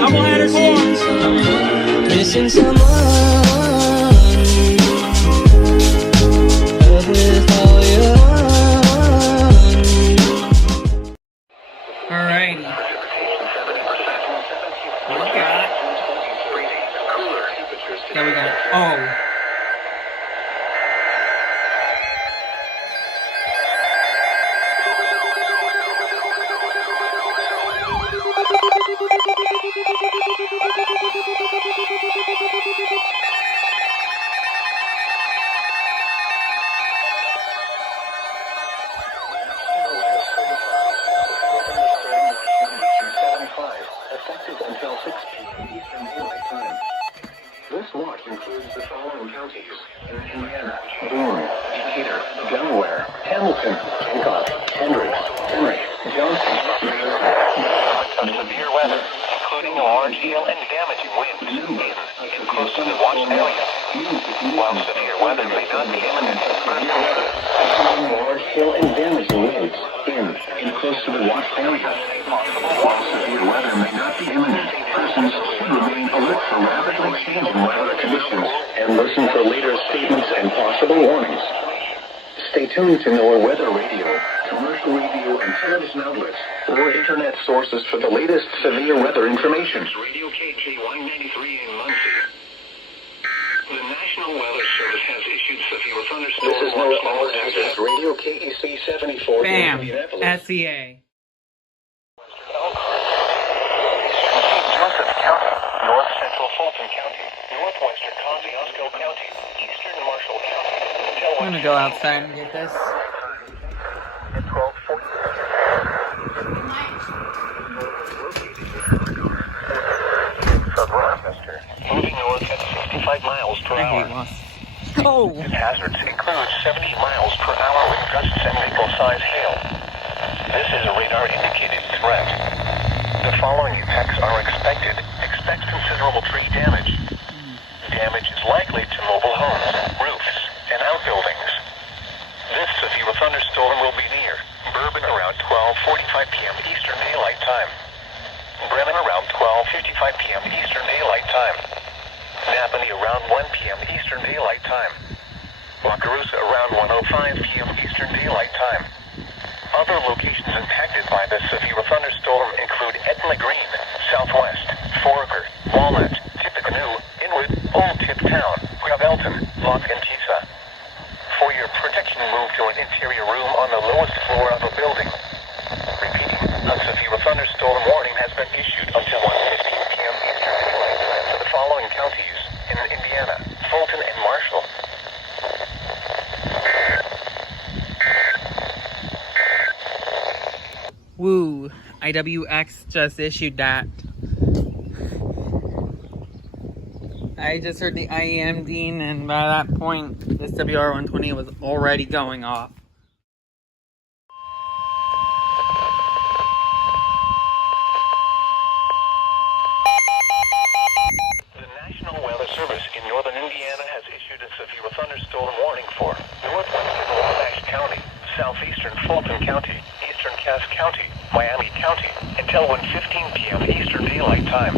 Doubleheader storms. Missing someone. Love with all your heart. Alrighty. What we got? Yeah, we got. Oh. Effective until 6 p.m. Eastern Daylight Time. This watch includes the following counties: Indiana, Boone, Decatur, Delaware, Hamilton, Hancock, Hendricks, Henry, Johnson, Of severe weather, including large hail and damaging winds in close to the watched area. While severe weather may not be imminent, large hail and damaging winds in close to the watched area. While severe weather may not be imminent, persons should remain alert for rapidly changing weather conditions and listen for later statements and possible warnings. Stay tuned to NOAA Weather Radio, commercial radio and television outlets, or internet sources for the latest severe weather information. Radio KK193 in Muncie. The National Weather Service has issued severe thunderstorm This is NOAA All Hazards, Radio KEC 74 in Bam. Indianapolis. SEA. Joseph County, North Central Fulton County, Northwestern Kosciuszko County, Eastern Marshall County, I'm gonna go outside and get this. and 1240. From Rochester, moving north at 65 miles per I hour. hate loss. Oh! Hazards include 70 miles per hour wind gusts and maple-size hail. This is a radar-indicated threat. The following effects are expected. Expect considerable tree damage. Damage is likely to mobile homes, roofs, and outbuildings. This severe thunderstorm will be near Bourbon around 12:45 p.m. Eastern Daylight Time. Bremen around 12:55 p.m. Eastern Daylight Time. Napanee around 1 p.m. Eastern Daylight Time. Wakarusa around 1:05 p.m. Eastern Daylight Time. Other locations impacted by this severe thunderstorm include Etna Green, Southwest, Foraker, Walnut, Tippecanoe, Inwood, Old Tip Town, Gravelton, Lock and Tisa. For your protection, move to an interior room on the lowest floor of a building. Repeating, a severe thunderstorm warning has been issued until 1:15 p.m. Eastern Daylight Time for the following counties in Indiana, Fulton, and Marshall. Woo! IWX just issued that. I just heard the IEM Dean, and by that point, this WR120 was already going off. The National Weather Service in northern Indiana has issued a severe thunderstorm warning for northwestern Wabash County, southeastern Fulton County, eastern Cass County, Miami County, until 1:15 p.m. Eastern Daylight Time.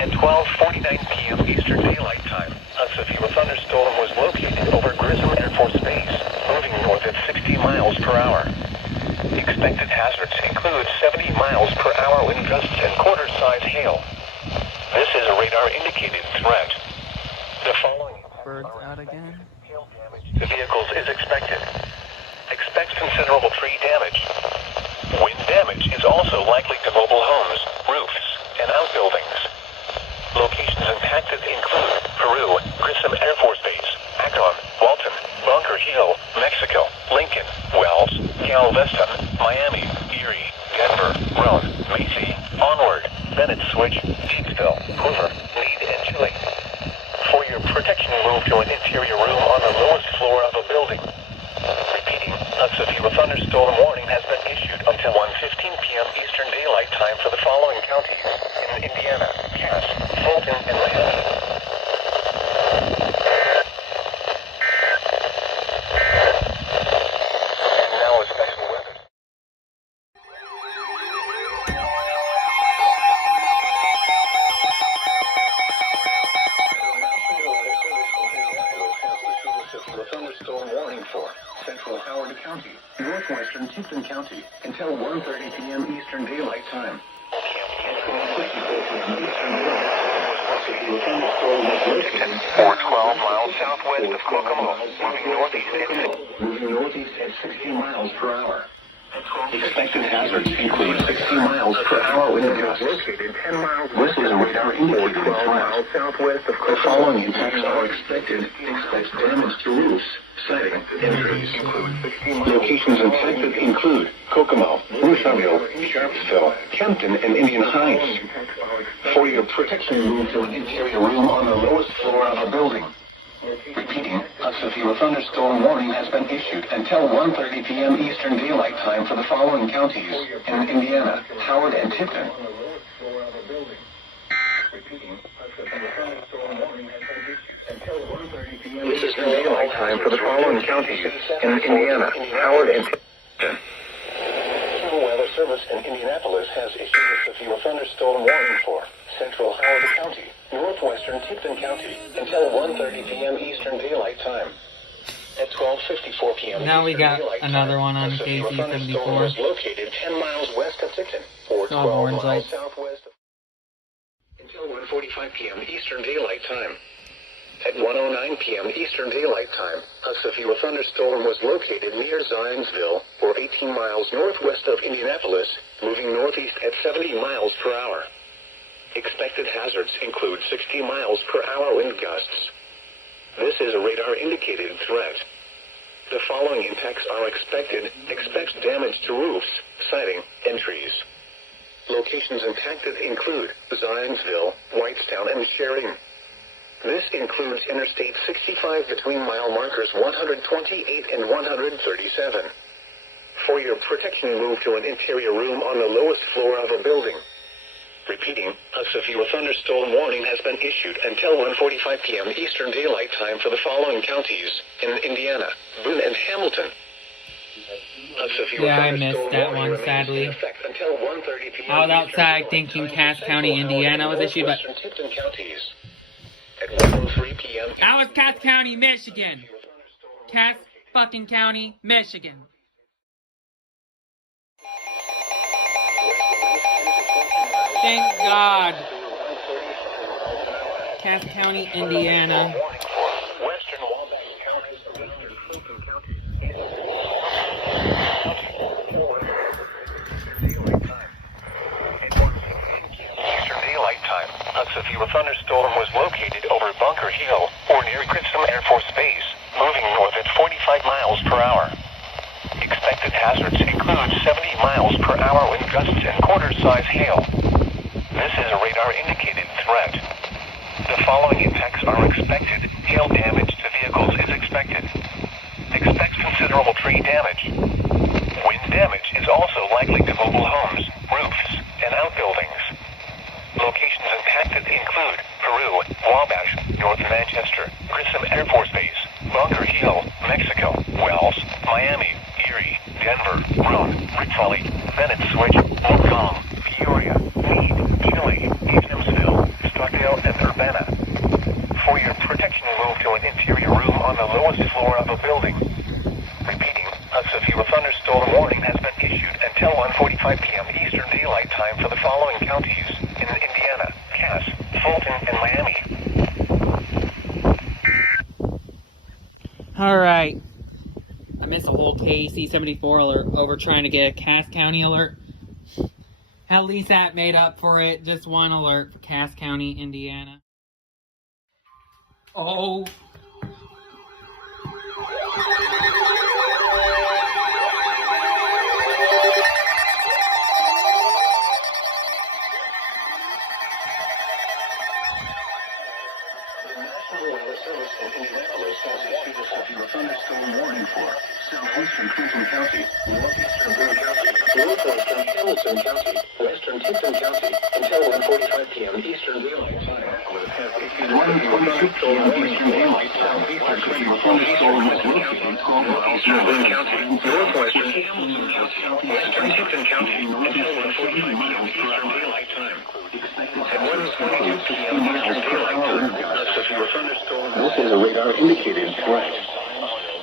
At 12:49 p.m. Eastern Daylight Time, a severe thunderstorm was located over Grissom Air Force Base, moving north at 60 miles per hour. Expected hazards include 70 miles per hour wind gusts and quarter-size hail. This is a radar-indicated threat. The following Birds out again. hail damage to vehicles is expected. Expect considerable tree damage. Wind damage is also likely to mobile homes, roofs, and outbuildings. Locations impacted include Peru, Grissom Air Force Base, Akron, Walton, Bunker Hill, Mexico, Lincoln, Wells, Galveston, Miami, Erie, Denver, Roane, Macy, Onward, Bennett Switch, Peaksville, Hoover, Meade, and Chile. For your protection, move to an interior room on the lowest floor of a building. Repeating, a severe thunderstorm warning has been issued until 1:15 p.m. Eastern Daylight Time for the following counties in Indiana, Cass, Fulton, and Miami. thunderstorm warning for central Howard County, northwestern Tipton County, until 1:30 p.m. Eastern Daylight Time. Or 12 miles southwest of Kokomo, moving northeast at 60 miles per hour. Expected hazards include 60 miles per hour wind gusts. located 10 miles This is a radar indicated 12 miles threat. southwest of The Kokomo. following impacts are expected. Expect damage to roofs, siding, and trees. Locations infected include Kokomo, Rushville, Sharpsville, Kempton, and Indian Heights. For your protection, move to an interior room on the lowest floor of a building. Repeating, a severe thunderstorm warning has been issued until 1:30 p.m. Eastern Daylight Time for the following counties in Indiana, Howard, and Tipton. This is the daylight time for the following counties in Indiana, Howard, and Tipton. National Weather Service in Indianapolis has issued a severe thunderstorm warning for central Howard County, northwestern Tipton County, until 1:30 p.m. Eastern Daylight Time. At 12:54 p.m. Now we Eastern got Daylight another Time, one on a severe thunderstorm KC-74. was located 10 miles west of Tipton, or 12 orange miles light. southwest of until 1:45 p.m. Eastern Daylight Time. At 1:09 p.m. Eastern Daylight Time, a severe thunderstorm was located near Zionsville, or 18 miles northwest of Indianapolis, moving northeast at 70 miles per hour. Expected hazards include 60 miles per hour wind gusts. This is a radar-indicated threat. The following impacts are expected. Expect damage to roofs, siding, and trees. Locations impacted include Zionsville, Whitestown, and Shering. This includes Interstate 65 between mile markers 128 and 137. For your protection, move to an interior room on the lowest floor of a building. Repeating, a severe thunderstorm warning has been issued until 1:45 p.m. Eastern Daylight Time for the following counties in Indiana, Boone, and Hamilton. A severe Yeah, I missed thunderstorm that warning one, remains sadly. in effect until 1:30 p.m. I was Eastern outside Daylight thinking Time Cass for County, Central Indiana Howard was and issued, but northwestern Tipton counties. At 1:03 p.m. that was Cass County, Michigan. Cass fucking County, Michigan. Thank God. Cass County, Indiana. Western Wabash County, Tipton County. Eastern Daylight Time, a severe thunderstorm was located over Bunker Hill, or near Grissom Air Force Base, moving north at 45 miles per hour. Expected hazards include 70 miles per hour wind gusts and quarter-size hail. This is a radar-indicated threat. The following impacts are expected. Hail damage to vehicles is expected. Expect considerable tree damage. Wind damage is also likely to mobile homes, roofs, and outbuildings. Locations impacted include Peru, Wabash, North Manchester, Grissom Air Force Base, Bunker Hill, Mexico, Wells, Miami, Erie, Denver, Roan, Rickley, Bennett Switch, Montcalm, Peoria, Meade, Chile, Eastonville, Stockdale, and Urbana. For your protection, move to an interior room on the lowest floor of a building. Repeating, a severe thunderstorm warning has been issued until 1:45 p.m. Eastern Daylight Time for the following counties in Indiana, Cass, Fulton, and Miami. Alright. I missed a whole KC-74 alert over trying to get a Cass County alert. At least that made up for it. Just one alert for Cass County, Indiana. Oh. The National Weather Service in Indianapolis has issued a severe thunderstorm warning for southeastern Clinton County, northeastern Boone County, northwestern Hamilton County, western Tipton County, until 1:45 p.m. Eastern Daylight Time. Has issued a severe thunderstorm warning Eastern Daylight Time. A severe thunderstorm was located 12 miles eastern Boone County, northwestern Hamilton County, western Tipton County, until 1:45 p.m. Eastern Daylight Time. At 1:22 p.m. Eastern Daylight Time. This is a radar-indicated threat.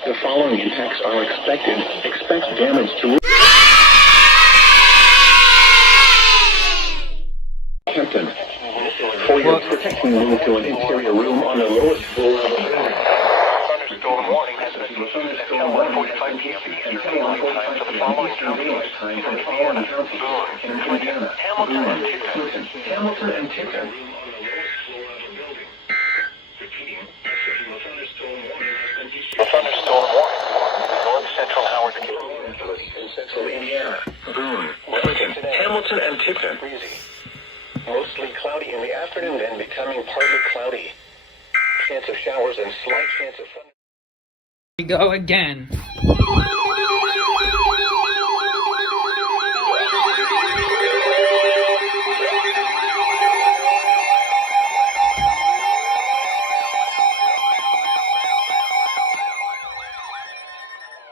The following impacts are expected. Expect damage to Captain. For your protection, move to an interior room on the lowest floor of the building. Thunderstorm warning has been issued until 1:45 p.m. Eastern Daylight Time for the following counties in Indiana, Boone, Clinton, Hamilton, and Tipton. Hamilton and Tipton. The thunderstorm warning for North Central Howard County. In central Indiana, Boone, Clinton, Hamilton, and Tipton. Breezy. Mostly cloudy in the afternoon, then becoming partly cloudy. Chance of showers and slight chance of thunder. We go again.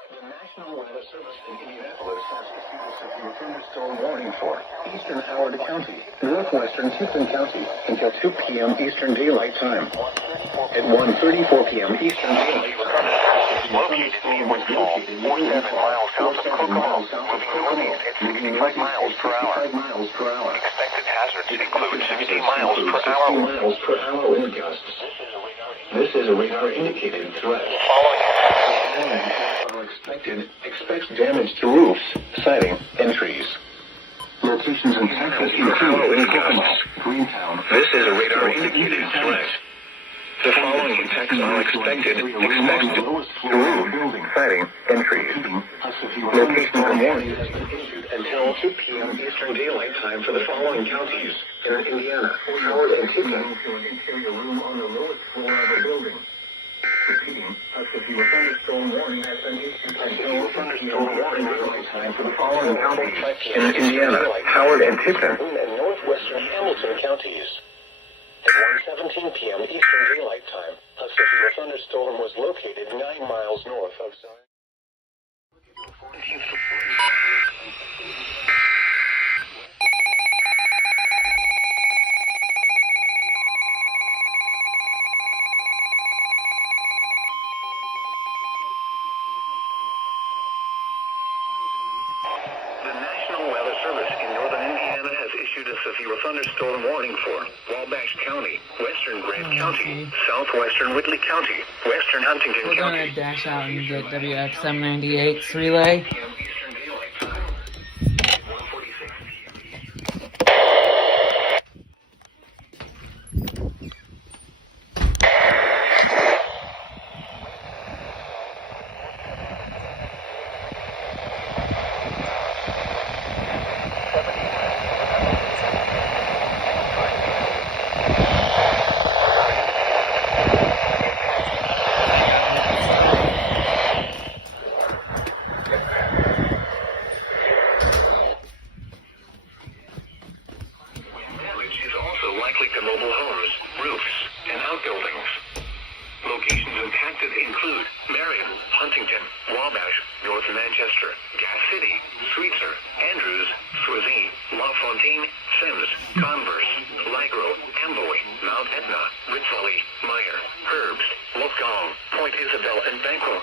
The National Weather Service in Indianapolis has issued a severe thunderstorm warning for eastern Howard County, northwestern Tipton County until 2 p.m. Eastern Daylight Time. At 1:34 p.m. Eastern Daylight Time, Located near Winslow, 47 miles south of Kokomo, moving northeast at 65 miles per hour. Expected hazards include 60 miles per hour. 60 miles per hour wind gusts. This is a radar indicated threat. Following Are expected. Expect damage to roofs, siding, and trees. Locations in Texas include wind gusts. Greentown. This is a radar indicated threat. The following impacts are expected. Expect building, siding, and trees. Location of warning has been issued until 2 p.m. Eastern Daylight Time for the following counties in Indiana, Howard, and Tipton. To an interior room on the lowest floor of a building. Repeating, a severe thunderstorm warning has been issued until thunderstorm warning daylight time for the following counties in Indiana, Howard, and Tipton. And northwestern Hamilton counties. At 1:17 p.m. Eastern Daylight Time, a severe thunderstorm was located 9 miles north of Zion. The National Weather Service in northern Indiana has issued a severe thunderstorm warning for Wabash County, western Grant County, southwestern Whitley County, western Huntington We're County. gonna dash out and get WX798's relay. Eastern Daylight Time. 1:46 Damage is also likely to mobile homes, roofs, and outbuildings. Locations impacted include Marion, Huntington, Wabash, North Manchester, Gas City, Sweetser, Andrews, Swazee, LaFontaine, Sims, Converse, Ligro, Amboy, Mount Etna, Ritzvalley, Meyer, Herbst, Wolfgang, Point Isabel, and Banquo.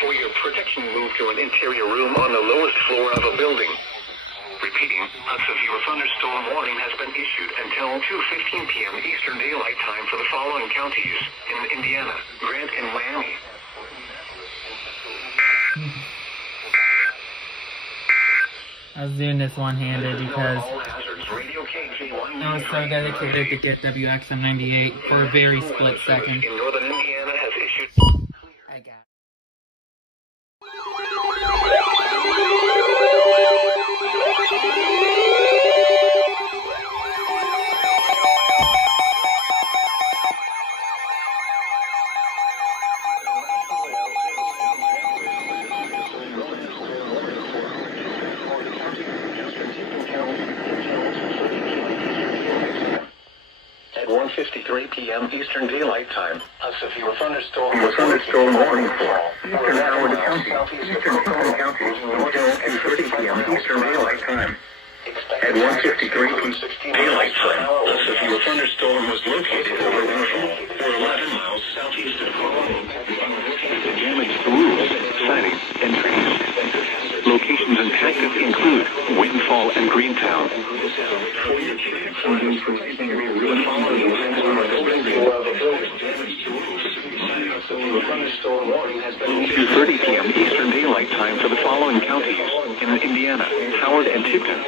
For your protection, move to an interior room on the lowest floor of a building. Repeating, a severe thunderstorm warning has been issued until 2:15 p.m. Eastern Daylight Time for the following counties in Indiana, Grant, and Miami. I was doing this one-handed because All hazards, Radio KG1. I was so dedicated to get WX798 for a very split second. In northern Indiana has issued. I got At 1:53 p.m. Eastern Daylight Time, a severe thunderstorm was Thunderstorm warning for Eastern Howard County, Eastern Tipton County until 2:30 p.m. Eastern Daylight Time. At 1:53 p.m. Daylight Time, a severe thunderstorm was located over Winfield, or 11 miles southeast of Colorado. The damage to 2:30 p.m. Eastern Daylight Time for the following counties in Indiana: Howard and Tipton.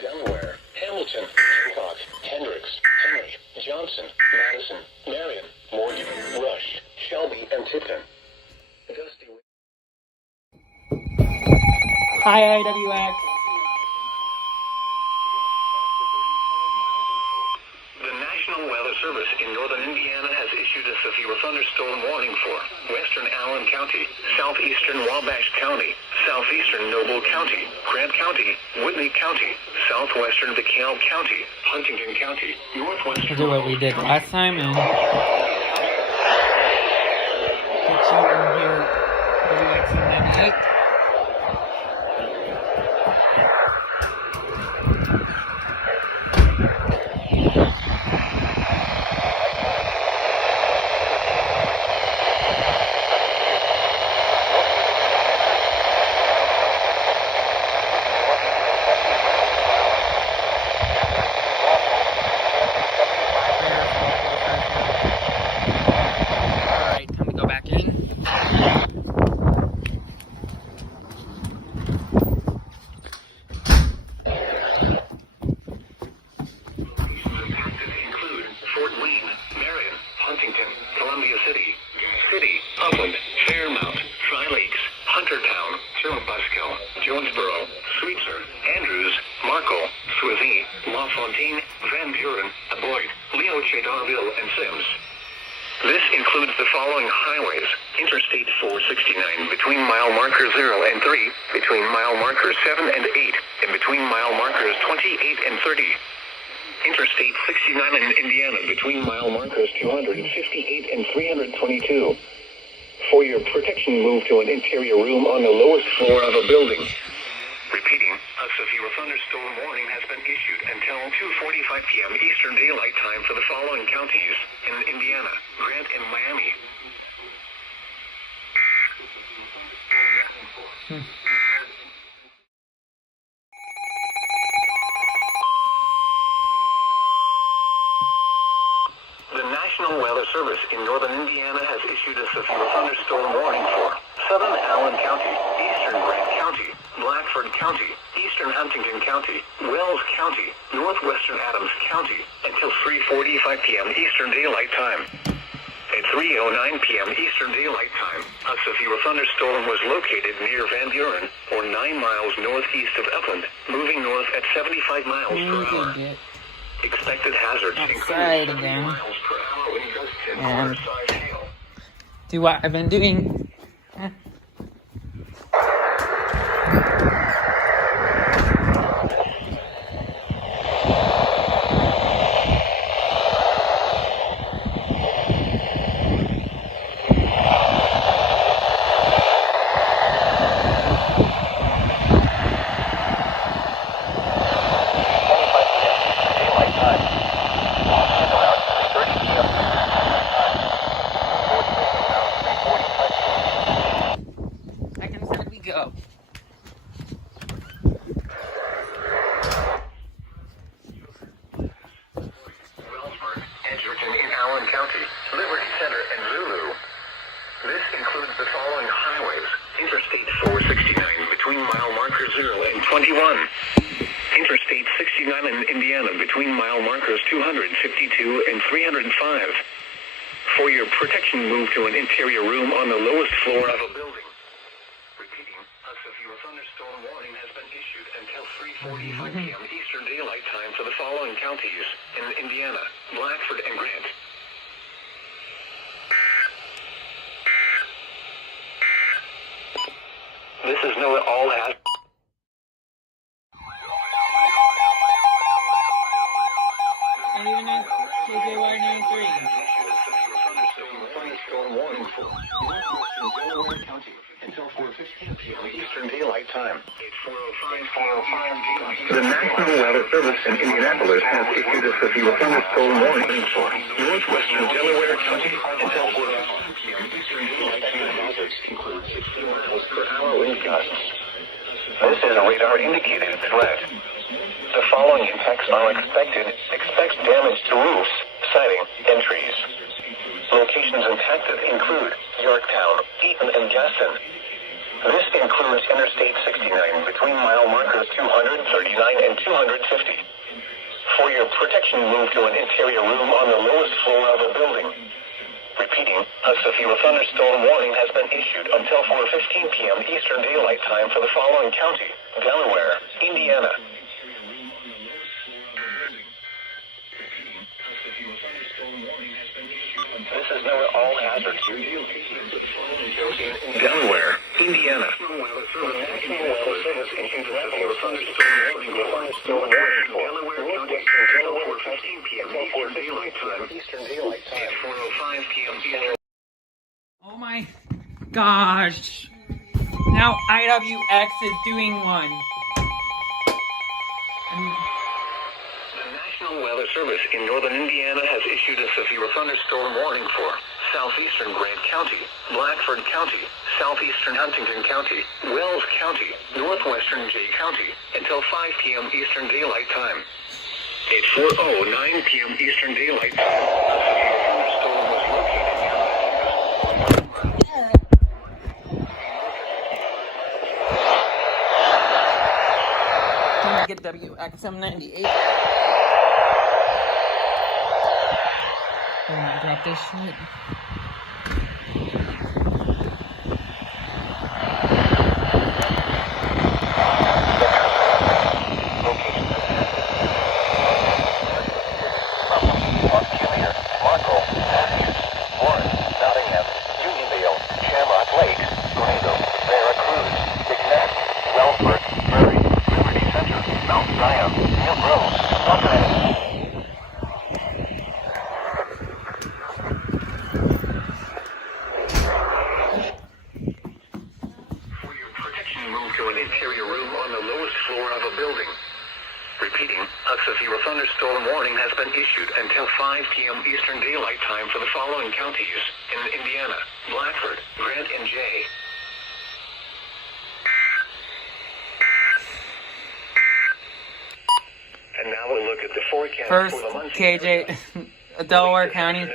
Delaware, Hamilton, Hancock, Hendricks, Henry, Johnson, Madison, Marion, Morgan, Rush, Shelby, and Tipton. Dusty. Hi, IWX. The National Weather Service in northern Indiana has issued a severe thunderstorm warning for western Allen County, southeastern Wabash County, southeastern Noble County, Grant County, Whitney County, southwestern DeKalb County, Huntington County, northwestern... We'll do what we did last time and get you in here. WX98. Alright, time to go back in. include Fort Wayne, Marion, Huntington, Columbia City, Upland, Fairmount, Tri-Lakes, Huntertown, Churubusco, Jonesboro, Sweetser, Andrews, Markle, Swazee, LaFontaine, Van Buren, Boyd, Leoche Darville, and Sims. This includes the following highways: Interstate 469 between mile markers 0 and 3, between mile markers 7 and 8, and between mile markers 28 and 30. Interstate 69 in Indiana between mile markers 258 and 322. For your protection, move to an interior room on the lowest floor of a building. Repeating, a severe thunderstorm warning has been issued until 2:45 p.m. Eastern Daylight Time for the following counties in Indiana: Grant and Miami. The National Weather Service in northern Indiana has issued a severe thunderstorm warning for southern Allen County, eastern Grant County, Blackford County, eastern Huntington County, Wells County, northwestern Adams County until 3:45 p.m. Eastern Daylight Time. At 3:09 p.m. Eastern Daylight Time, a severe thunderstorm was located near Van Buren, or 9 miles northeast of Upland, moving north at 75 miles per hour. Expected hazards Outside include 70 again. miles per hour in gusts and And quarter-size hail. do what I've been doing. Seconds that we go. Wellsburg, Edgerton in Allen County, Liberty Center, and Zulu. This includes the following highways: Interstate 469 between mile markers 0 and 21. Interstate 69 in Indiana between mile markers 252 and 305. For your protection, move to an interior room on the lowest floor of a building. Repeating, a severe thunderstorm warning has been issued until 3:45 p.m. Eastern Daylight Time for the following counties in Indiana: Blackford and Grant. This is no all has. And even at KJY93. Thunderstorm warning for northwestern Delaware County until 4:15. p.m. Eastern Daylight Time. The National Weather Service in Indianapolis has issued a severe thunderstorm warning for northwestern Delaware County until 4 p.m. Eastern Daylight Time. Hazards include 60 miles per hour wind gusts. This is a radar-indicated threat. The following impacts are expected. Expect damage to roofs, siding, and trees. Locations impacted include Yorktown, Eaton, and Gaston. This includes Interstate 69 between mile markers 239 and 250. For your protection, move to an interior room on the lowest floor of a building. Repeating, a severe thunderstorm warning has been issued until 4:15 p.m. Eastern Daylight Time for the following county: Delaware, Indiana. This is known all hazards. Delaware, Indiana. The National Weather Service issued a severe thunderstorm warning for northwestern Delaware 15 p.m. Eastern Daylight Time. 4:05 p.m. Eastern. Oh my gosh. Now IWX is doing one. The National Weather Service in northern Indiana has issued a severe thunderstorm warning for southeastern Grant County, Blackford County, southeastern Huntington County, Wells County, northwestern Jay County until 5 p.m. Eastern Daylight Time. At 4:09 p.m. Eastern Daylight Time, a severe thunderstorm was located near. Can I get WXM98? Oh, I drop this shit. Repeating, a severe thunderstorm warning has been issued until 5 p.m. Eastern Daylight Time for the following counties in Indiana: Blackford, Grant, and Jay. And now we'll look at the forecast First, for the month. KJ, Delaware County,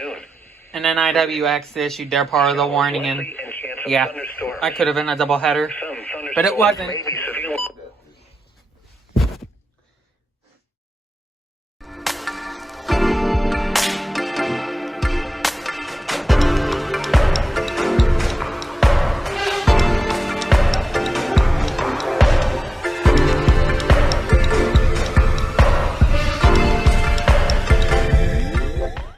and then IWX issued their part of the warning, and yeah, I could have been a doubleheader, but it wasn't.